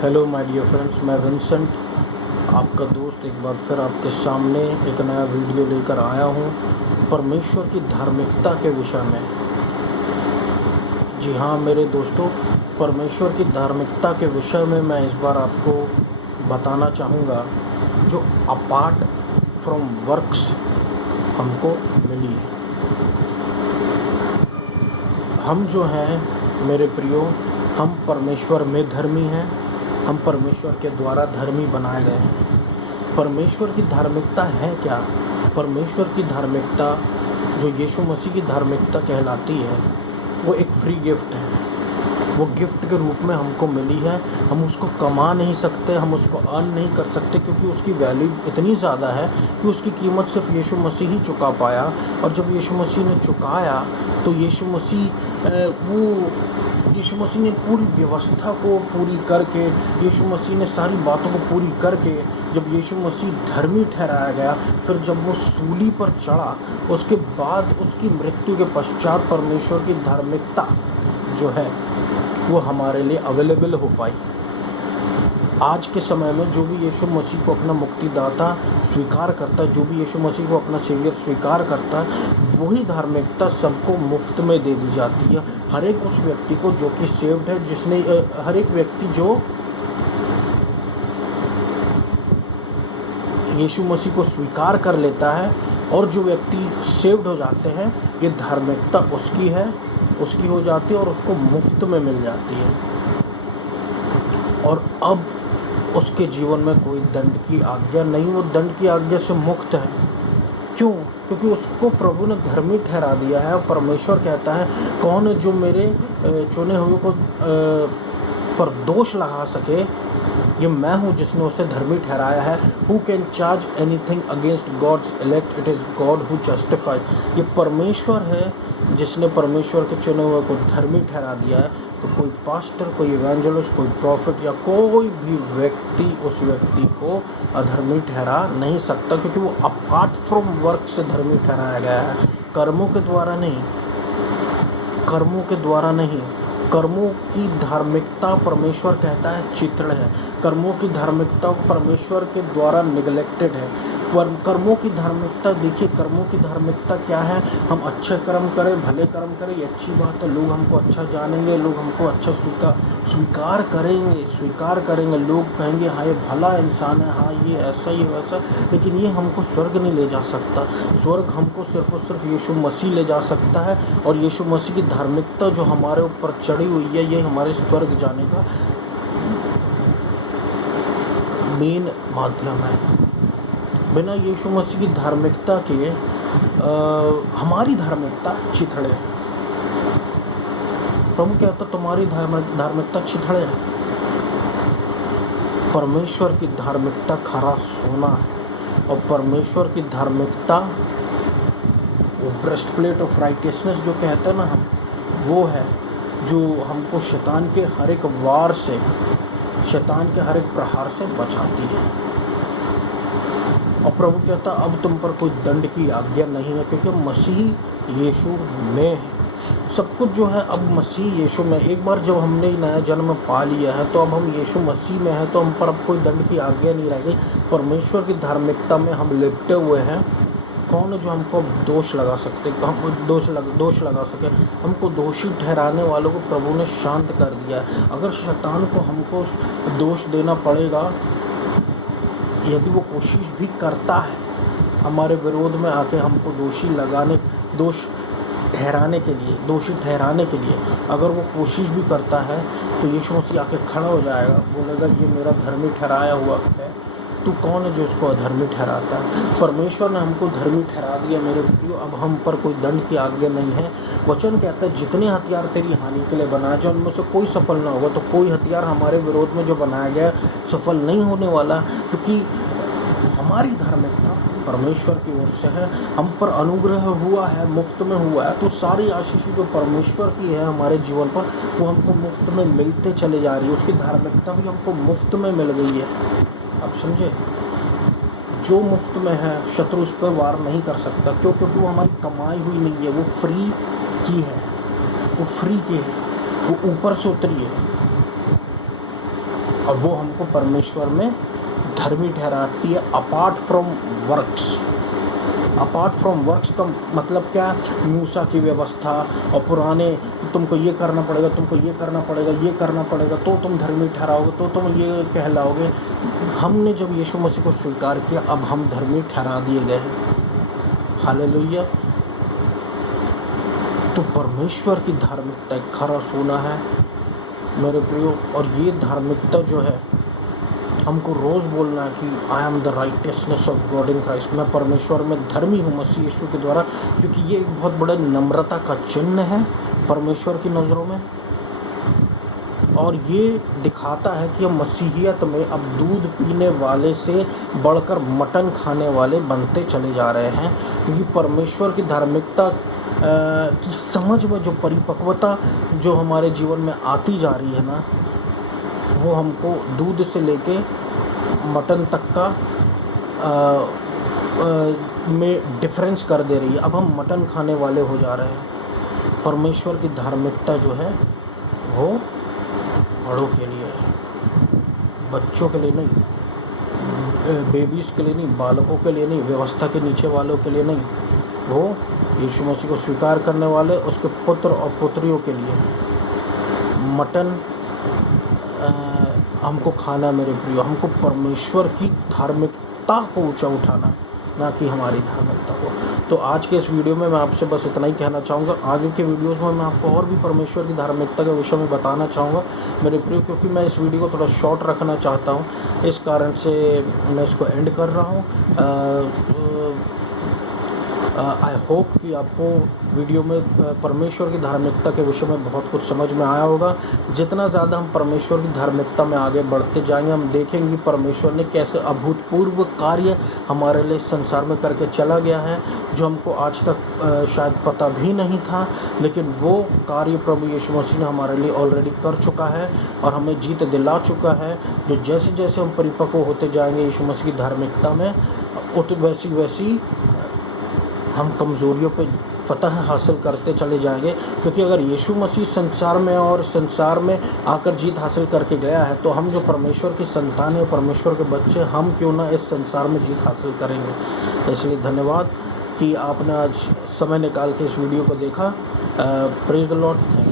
Hello my dear friends, मैं Vincent आपका दोस्त एक बार फिर आपके सामने एक नया वीडियो लेकर आया हूँ परमेश्वर की धार्मिकता के विषय में। जी हाँ मेरे दोस्तों, परमेश्वर की धार्मिकता के विषय में मैं इस बार आपको बताना चाहूँगा जो अपार्ट फ्रॉम वर्क्स हमको मिली है। हम जो हैं मेरे प्रियो, हम परमेश्वर में धर्मी हैं, हम परमेश्वर के द्वारा धर्मी बनाए गए हैं। परमेश्वर की धार्मिकता है क्या? परमेश्वर की धार्मिकता जो यीशु मसीह की धार्मिकता कहलाती है वो एक फ्री गिफ्ट है। वो गिफ्ट के रूप में हमको मिली है। हम उसको कमा नहीं सकते, हम उसको अर्न नहीं कर सकते, क्योंकि उसकी वैल्यू इतनी ज़्यादा है कि उसकी कीमत सिर्फ यीशु मसीह ही चुका पाया। और जब यीशु मसीह ने चुकाया तो यीशु मसीह ने पूरी व्यवस्था को पूरी करके, यीशु मसीह ने सारी बातों को पूरी करके, जब यीशु मसीह धर्मी ठहराया गया, फिर जब वो सूली पर चढ़ा, उसके बाद उसकी मृत्यु के पश्चात परमेश्वर की धार्मिकता जो है वो हमारे लिए अवेलेबल हो पाई। आज के समय में जो भी यीशु मसीह को अपना मुक्तिदाता स्वीकार करता है, जो भी यीशु मसीह को अपना सेवियर स्वीकार करता है, वही धार्मिकता सबको मुफ्त में दे दी जाती है। हर एक उस व्यक्ति को जो कि सेव्ड है, जिसने हर एक व्यक्ति जो यीशु मसीह को स्वीकार कर लेता है और जो व्यक्ति सेव्ड हो जाते हैं, ये धार्मिकता उसकी हो जाती है और उसको मुफ्त में मिल जाती है। और अब उसके जीवन में कोई दंड की आज्ञा नहीं, वो दंड की आज्ञा से मुक्त है। क्यों? क्योंकि उसको प्रभु ने धर्मी ठहरा दिया है। परमेश्वर कहता है, कौन है जो मेरे चुने हुए को पर दोष लगा सके? ये मैं हूँ जिसने उसे धर्मी ठहराया है। Who can charge anything against God's elect? It is God who justify. ये परमेश्वर है जिसने परमेश्वर के चुने हुए को धर्मी ठहरा दिया है। तो कोई पास्टर, कोई इवेंजलिस्ट, कोई प्रॉफिट या कोई भी व्यक्ति उस व्यक्ति को अधर्मी ठहरा नहीं सकता, क्योंकि वो अपार्ट फ्रॉम वर्क से धर्मी ठहराया गया है। कर्मों के द्वारा नहीं, कर्मों के द्वारा नहीं। कर्मों की धार्मिकता परमेश्वर कहता है चित्रण है। कर्मों की धार्मिकता परमेश्वर के द्वारा निगलेक्टेड है। पर कर्मों की धार्मिकता, देखिए कर्मों की धार्मिकता क्या है? हम अच्छे कर्म करें, भले कर्म करें, ये अच्छी बात है। लोग हमको अच्छा जानेंगे, लोग हमको अच्छा स्वीकार करेंगे। लोग कहेंगे हाँ ये भला इंसान है, हाँ ये ऐसा ही वैसा। लेकिन ये हमको स्वर्ग नहीं ले जा सकता। स्वर्ग हमको सिर्फ और सिर्फ यीशु मसीह ले जा सकता है। और यीशु मसीह की धार्मिकता जो हमारे ऊपर चढ़ी हुई है, ये हमारे स्वर्ग जाने का मेन माध्यम है। बिना यीशु मसीह की धार्मिकता के हमारी धार्मिकता चिथड़े है। प्रभु कहता तुम्हारी धार्मिकता चिथड़े है। परमेश्वर की धार्मिकता खरा सोना है। और परमेश्वर की धार्मिकता वो ब्रेस्ट प्लेट ऑफ राइटियसनेस जो कहते हैं ना हम, वो है जो हमको शैतान के हर एक वार से, शैतान के हर एक प्रहार से बचाती है। और प्रभु कहता अब तुम पर कोई दंड की आज्ञा नहीं है, क्योंकि मसीह यीशु में है। सब कुछ जो है अब मसीह यीशु में। एक बार जब हमने नया जन्म पा लिया है तो अब हम यीशु मसीह में हैं, तो हम पर अब कोई दंड की आज्ञा नहीं रह गई। परमेश्वर की धार्मिकता में हम लिपटे हुए हैं। कौन है जो हमको दोष लगा सकते? हम दोष लगा सके? हमको दोषी ठहराने वालों को प्रभु ने शांत कर दिया है। अगर शैतान को हमको दोष देना पड़ेगा, यदि वो कोशिश भी करता है हमारे विरोध में आके हमको दोषी ठहराने के लिए अगर वो कोशिश भी करता है, तो यीशु मसीह आके खड़ा हो जाएगा, बोलेगा ये मेरा धर्मी ठहराया हुआ है। तू कौन है जो इसको अधर्मी ठहराता है? परमेश्वर ने हमको धर्मी ठहरा दिया मेरे प्रियो। अब हम पर कोई दंड की आज्ञा नहीं है। वचन कहता है जितने हथियार तेरी हानि के लिए बनाए जाए उनमें से कोई सफल ना होगा। तो कोई हथियार हमारे विरोध में जो बनाया गया सफल नहीं होने वाला, क्योंकि हमारी धार्मिकता परमेश्वर की ओर से है। हम पर अनुग्रह हुआ है, मुफ्त में हुआ है। तो सारी आशीष जो परमेश्वर की है हमारे जीवन पर, वो हमको मुफ्त में मिलते चले जा रही है। उसकी धार्मिकता भी हमको मुफ्त में मिल गई है। आप समझे? जो मुफ्त में है शत्रु उस पर वार नहीं कर सकता। क्यों? क्योंकि वो हमारी कमाई हुई नहीं है, वो फ्री की है, वो फ्री की है, वो ऊपर से उतरी है। और वो हमको परमेश्वर में धर्मी ठहराती है apart from works. Apart from works का मतलब क्या? मूसा की व्यवस्था और पुराने, तुमको ये करना पड़ेगा, तुमको ये करना पड़ेगा, ये करना पड़ेगा, तो तुम धर्मी ठहराओगे, तो तुम ये कहलाओगे। हमने जब यीशु मसीह को स्वीकार किया, अब हम धर्मी ठहरा दिए गए हैं। हालेलुया। तो परमेश्वर की धार्मिकता एक खरा सोना है मेरे प्रियो। और ये धार्मिकता जो है, हमको रोज़ बोलना है कि I am the righteousness of God in Christ, मैं परमेश्वर में धर्मी हूँ मसीह यीशु के द्वारा। क्योंकि ये एक बहुत बड़ा नम्रता का चिन्ह है परमेश्वर की नज़रों में। और ये दिखाता है कि हम मसीहियत में अब दूध पीने वाले से बढ़कर मटन खाने वाले बनते चले जा रहे हैं। क्योंकि परमेश्वर की धार्मिकता की समझ में जो परिपक्वता जो हमारे जीवन में आती जा रही है ना, वो हमको दूध से लेके मटन तक का में डिफरेंस कर दे रही है। अब हम मटन खाने वाले हो जा रहे हैं। परमेश्वर की धार्मिकता जो है वो बड़ों के लिए है, बच्चों के लिए नहीं, बेबीज़ के लिए नहीं, बालकों के लिए नहीं, व्यवस्था के नीचे वालों के लिए नहीं, वो यीशु मसीह को स्वीकार करने वाले उसके पुत्र और पुत्रियों के लिए। मटन हमको खाना मेरे प्रियो, हमको परमेश्वर की धार्मिकता को ऊंचा उठाना, ना कि हमारी धार्मिकता को। तो आज के इस वीडियो में मैं आपसे बस इतना ही कहना चाहूँगा। आगे के वीडियोस में मैं आपको और भी परमेश्वर की धार्मिकता के विषय में बताना चाहूँगा मेरे प्रियो, क्योंकि मैं इस वीडियो को थोड़ा शॉर्ट रखना चाहता हूँ, इस कारण से मैं इसको एंड कर रहा हूँ। आई होप कि आपको वीडियो में परमेश्वर की धार्मिकता के विषय में बहुत कुछ समझ में आया होगा। जितना ज़्यादा हम परमेश्वर की धार्मिकता में आगे बढ़ते जाएंगे, हम देखेंगे परमेश्वर ने कैसे अभूतपूर्व कार्य हमारे लिए संसार में करके चला गया है, जो हमको आज तक शायद पता भी नहीं था। लेकिन वो कार्य प्रभु यीशु मसीह ने हमारे लिए ऑलरेडी कर चुका है और हमें जीत दिला चुका है। जो जैसे जैसे हम परिपक्व होते जाएंगे यीशु मसीह की धार्मिकता में, वैसी वैसी हम कमज़ोरियों पे फतह हासिल करते चले जाएंगे। क्योंकि अगर यीशु मसीह संसार में और संसार में आकर जीत हासिल करके गया है, तो हम जो परमेश्वर की संतान है, परमेश्वर के बच्चे, हम क्यों ना इस संसार में जीत हासिल करेंगे। इसलिए धन्यवाद कि आपने आज समय निकाल के इस वीडियो को देखा। Praise the Lord.